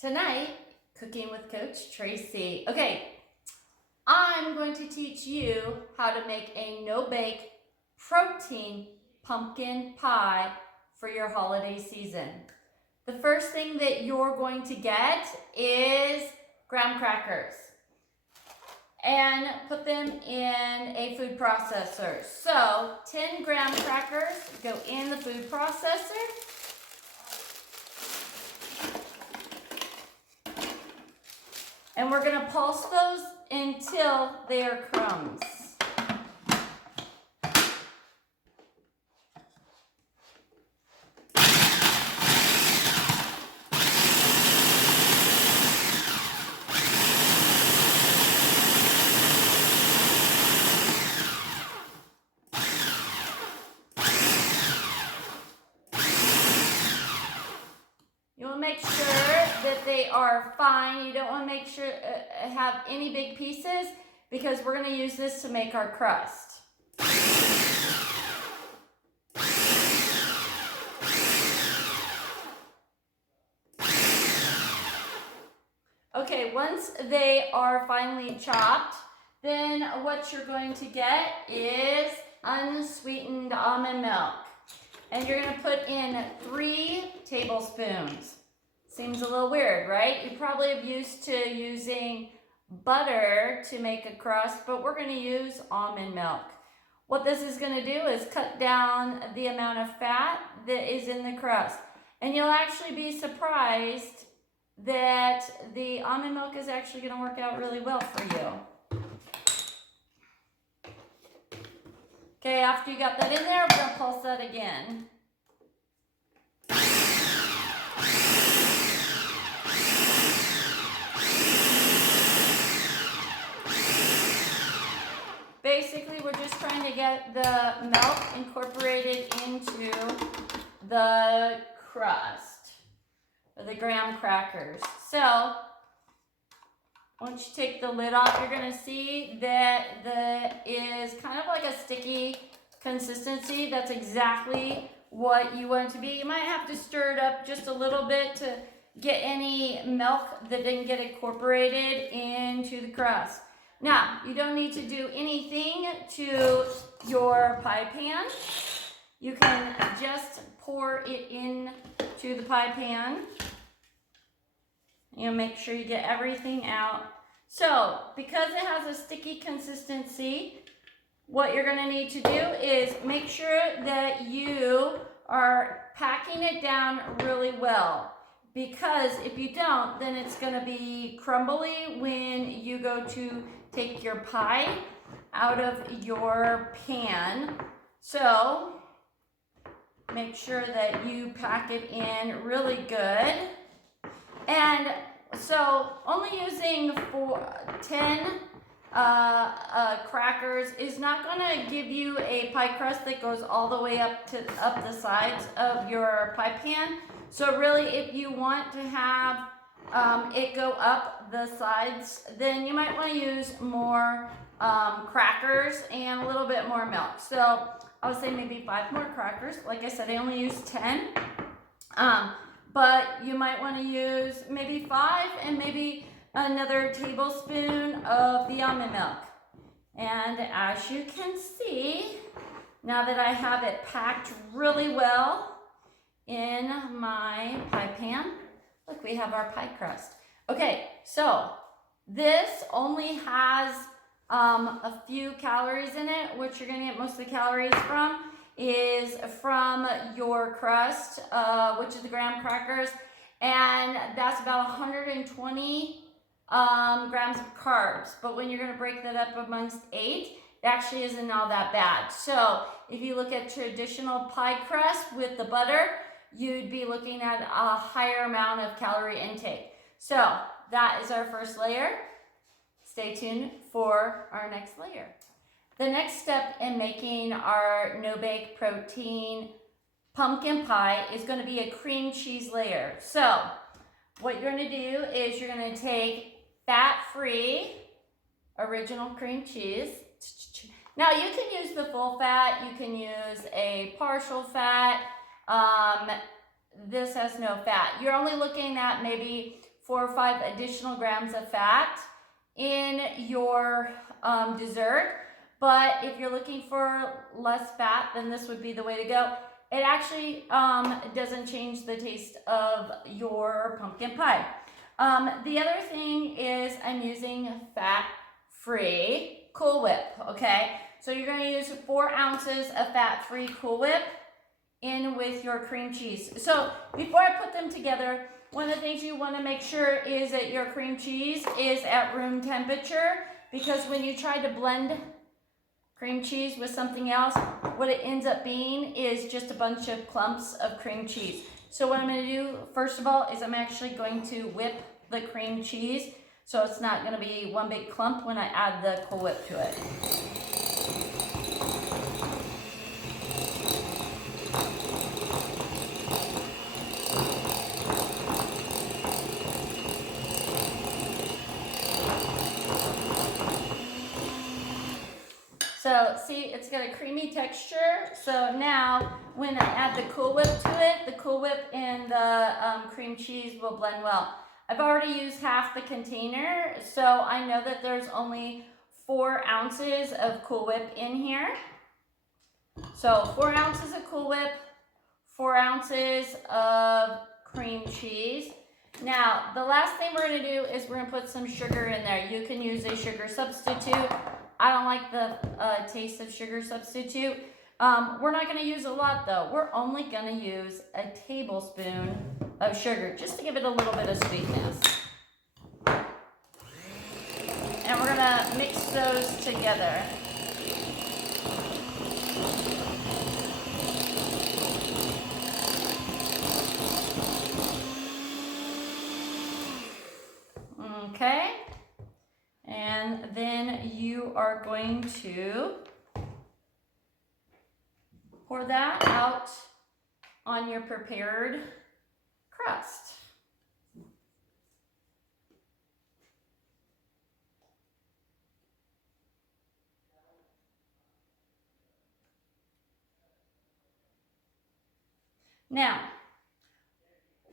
Tonight, cooking with Coach Tracy. Okay, I'm going to teach you how to make a no-bake protein pumpkin pie for your holiday season. The first thing that you're going to get is graham crackers and put them in a food processor. So 10 graham crackers go in the food processor. And we're going to pulse those until they are crumbs. You want to make sure that they are fine. You don't want to make sure have any big pieces because we're going to use this to make our crust. Okay, once they are finely chopped, then what you're going to get is unsweetened almond milk. And you're going to put in 3 tablespoons. Seems a little weird, right? You probably have used to using butter to make a crust, but we're going to use almond milk. What this is going to do is cut down the amount of fat that is in the crust. And you'll actually be surprised that the almond milk is actually going to work out really well for you. Okay, after you got that in there, we're going to pulse that again. Basically, we're just trying to get the milk incorporated into the crust, or the graham crackers. So, once you take the lid off, you're going to see that is kind of like a sticky consistency. That's exactly what you want it to be. You might have to stir it up just a little bit to get any milk that didn't get incorporated into the crust. Now, you don't need to do anything to your pie pan. You can just pour it into the pie pan. You make sure you get everything out. So, because it has a sticky consistency, what you're going to need to do is make sure that you are packing it down really well. Because if you don't, then it's going to be crumbly when you go to take your pie out of your pan. So, make sure that you pack it in really good. And so only using 10 crackers is not going to give you a pie crust that goes all the way up the sides of your pie pan. So really, if you want to have it go up the sides, then you might want to use more crackers and a little bit more milk. So I would say maybe 5 more crackers. Like I said, I only used 10. But you might want to use maybe 5 and maybe another tablespoon of the almond milk. And as you can see, now that I have it packed really well in my pie pan, look, we have our pie crust. Okay, so this only has a few calories in it. What you're going to get most of the calories from is from your crust, which is the graham crackers, and that's about 120 grams of carbs. But when you're going to break that up amongst 8, it actually isn't all that bad. So if you look at traditional pie crust with the butter, you'd be looking at a higher amount of calorie intake. So that is our first layer. Stay tuned for our next layer. The next step in making our no-bake protein pumpkin pie is going to be a cream cheese layer. So what you're going to do is you're going to take fat-free original cream cheese. Now you can use the full fat, you can use a partial fat. This has no fat. You're only looking at maybe 4 or 5 additional grams of fat in your dessert. But if you're looking for less fat, then this would be the way to go. It actually doesn't change the taste of your pumpkin pie. The other thing is I'm using fat-free Cool Whip, okay? So you're gonna use 4 ounces of fat-free Cool Whip in with your cream cheese. So before I put them together, one of the things you wanna make sure is that your cream cheese is at room temperature, because when you try to blend cream cheese with something else, what it ends up being is just a bunch of clumps of cream cheese. So what I'm gonna do, first of all, is I'm actually going to whip the cream cheese so it's not gonna be one big clump when I add the Cool Whip to it. So see, it's got a creamy texture. So now when I add the Cool Whip to it, the Cool Whip and the cream cheese will blend well. I've already used half the container, so I know that there's only 4 ounces of Cool Whip in here. So 4 ounces of Cool Whip, 4 ounces of cream cheese. Now, the last thing we're gonna do is we're gonna put some sugar in there. You can use a sugar substitute. I don't like the taste of sugar substitute. We're not gonna use a lot though. We're only gonna use a tablespoon of sugar, just to give it a little bit of sweetness. And we're gonna mix those together. Okay. And then you are going to pour that out on your prepared crust. Now,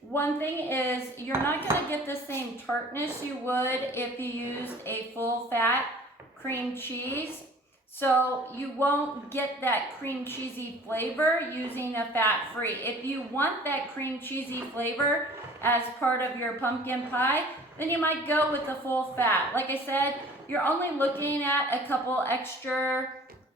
one thing is you're not going to get the same tartness you would if you use a full fat cream cheese. So you won't get that cream cheesy flavor using a fat-free. If you want that cream cheesy flavor as part of your pumpkin pie, then you might go with the full fat. Like I said, you're only looking at a couple extra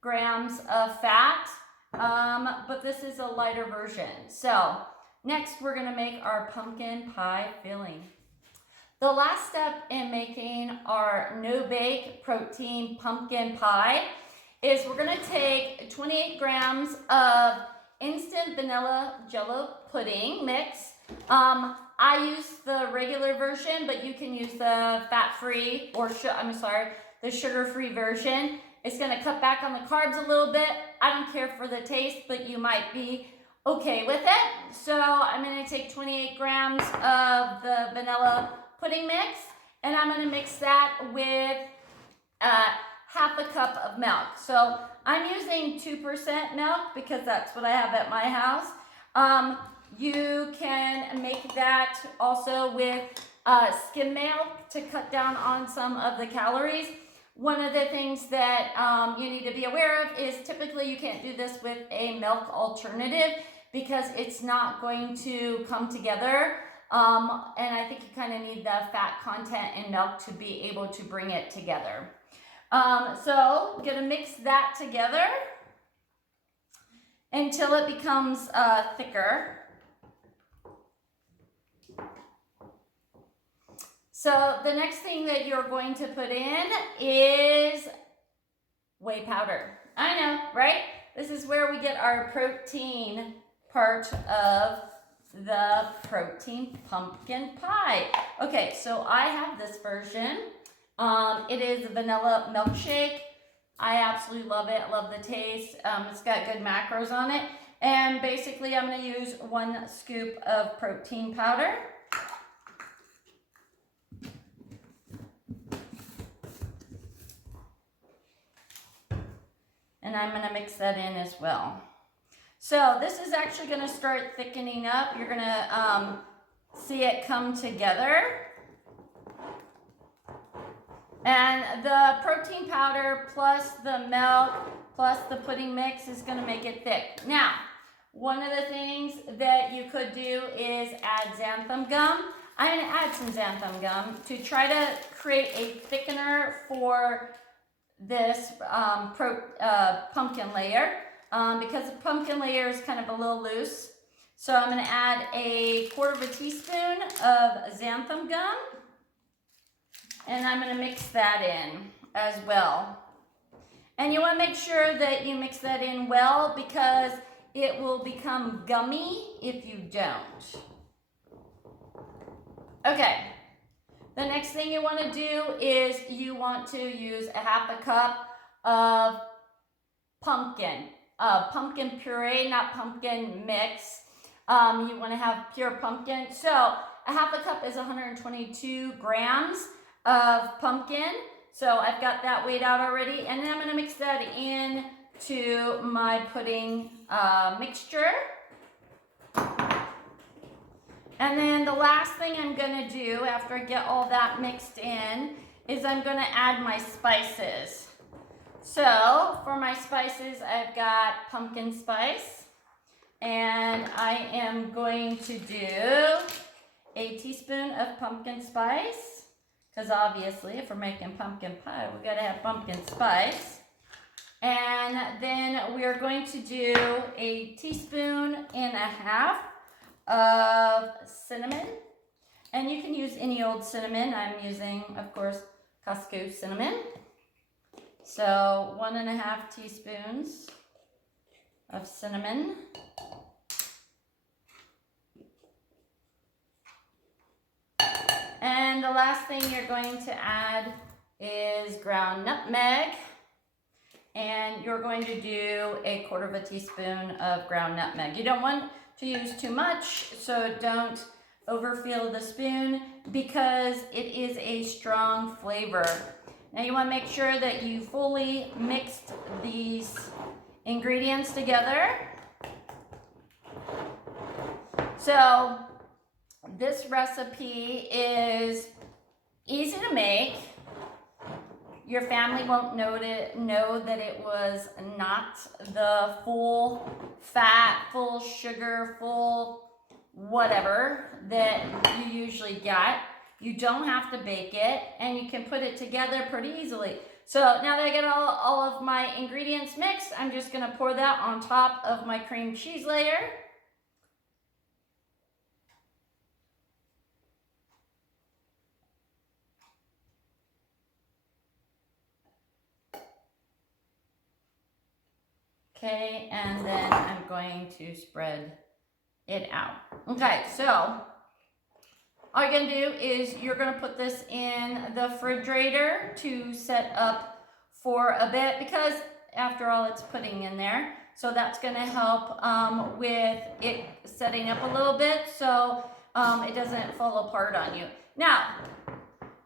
grams of fat, but this is a lighter version. So next we're gonna make our pumpkin pie filling. The last step in making our no-bake protein pumpkin pie is we're gonna take 28 grams of instant vanilla jello pudding mix. I use the regular version, but you can use the fat-free or the sugar-free version. It's gonna cut back on the carbs a little bit. I don't care for the taste, but you might be okay with it. So I'm gonna take 28 grams of the vanilla pudding mix, and I'm gonna mix that with half a cup of milk. So I'm using 2% milk because that's what I have at my house. You can make that also with skim milk to cut down on some of the calories. One of the things that you need to be aware of is typically you can't do this with a milk alternative because it's not going to come together. And I think you kind of need the fat content in milk to be able to bring it together. So I'm gonna mix that together until it becomes thicker. So the next thing that you're going to put in is whey powder. I know, right? This is where we get our protein part of the protein pumpkin pie. Okay, so I have this version. It is a vanilla milkshake. I absolutely love it. I love the taste. It's got good macros on it. And basically I'm gonna use 1 scoop of protein powder. And I'm gonna mix that in as well. So this is actually gonna start thickening up. You're gonna see it come together. And the protein powder plus the milk plus the pudding mix is going to make it thick. Now, one of the things that you could do is add xanthan gum. I'm going to add some xanthan gum to try to create a thickener for this pumpkin layer because the pumpkin layer is kind of a little loose. So I'm going to add a 1/4 teaspoon of xanthan gum. And I'm going to mix that in as well. And you want to make sure that you mix that in well because it will become gummy if you don't. Okay, the next thing you want to do is you want to use 1/2 cup of pumpkin puree, not pumpkin mix. You want to have pure pumpkin. So 1/2 cup is 122 grams of pumpkin. So I've got that weighed out already. And then I'm going to mix that in to my pudding mixture. And then the last thing I'm going to do after I get all that mixed in is I'm going to add my spices. So for my spices, I've got pumpkin spice. And I am going to do a teaspoon of pumpkin spice. Because obviously, if we're making pumpkin pie, we got to have pumpkin spice. And then we're going to do a 1.5 teaspoons of cinnamon. And you can use any old cinnamon. I'm using, of course, Costco cinnamon. So 1.5 teaspoons of cinnamon. And the last thing you're going to add is ground nutmeg. And you're going to do a 1/4 teaspoon of ground nutmeg. You don't want to use too much, so don't overfill the spoon because it is a strong flavor. Now you want to make sure that you fully mixed these ingredients together. So this recipe is easy to make. Your family won't know that it was not the full fat, full sugar, full whatever that you usually get. You don't have to bake it, and you can put it together pretty easily. So now that I get all of my ingredients mixed, I'm just going to pour that on top of my cream cheese layer. Okay, and then I'm going to spread it out. Okay, so all you're going to do is you're going to put this in the refrigerator to set up for a bit because after all it's pudding in there. So that's going to help with it setting up a little bit so it doesn't fall apart on you. Now,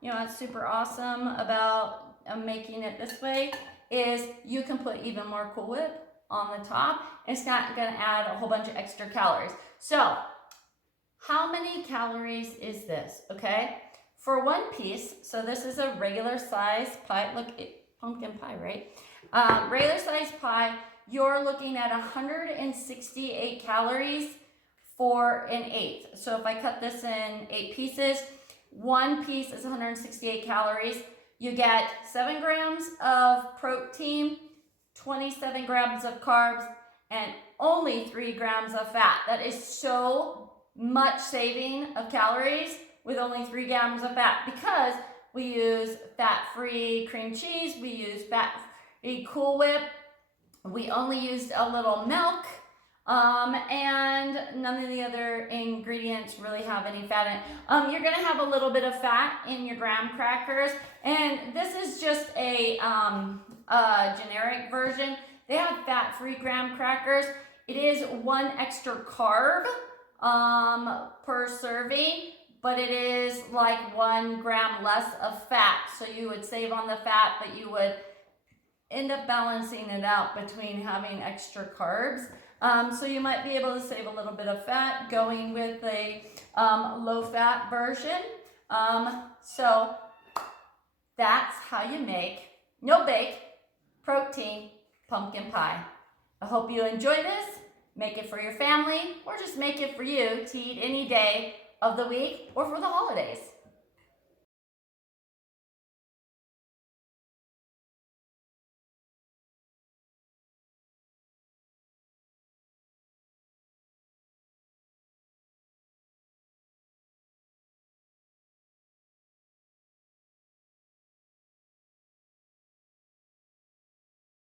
you know what's super awesome about making it this way is you can put even more Cool Whip on the top. It's not going to add a whole bunch of extra calories. So how many calories is this? Okay, for one piece, so this is a regular size pie. Look, pumpkin pie, right? Regular size pie, you're looking at 168 calories for an 1/8. So if I cut this in 8 pieces, one piece is 168 calories. You get 7 grams of protein, 27 grams of carbs, and only 3 grams of fat. That is so much saving of calories with only 3 grams of fat because we use fat-free cream cheese, we use fat-free Cool Whip, we only used a little milk, and none of the other ingredients really have any fat in it. You're gonna have a little bit of fat in your graham crackers, and this is just a generic version. They have fat-free graham crackers. It is 1 extra carb per serving, but it is like 1 gram less of fat. So you would save on the fat, but you would end up balancing it out between having extra carbs. So you might be able to save a little bit of fat going with a low-fat version. So That's how you make no bake protein pumpkin pie. I hope you enjoy this. Make it for your family or just make it for you to eat any day of the week or for the holidays.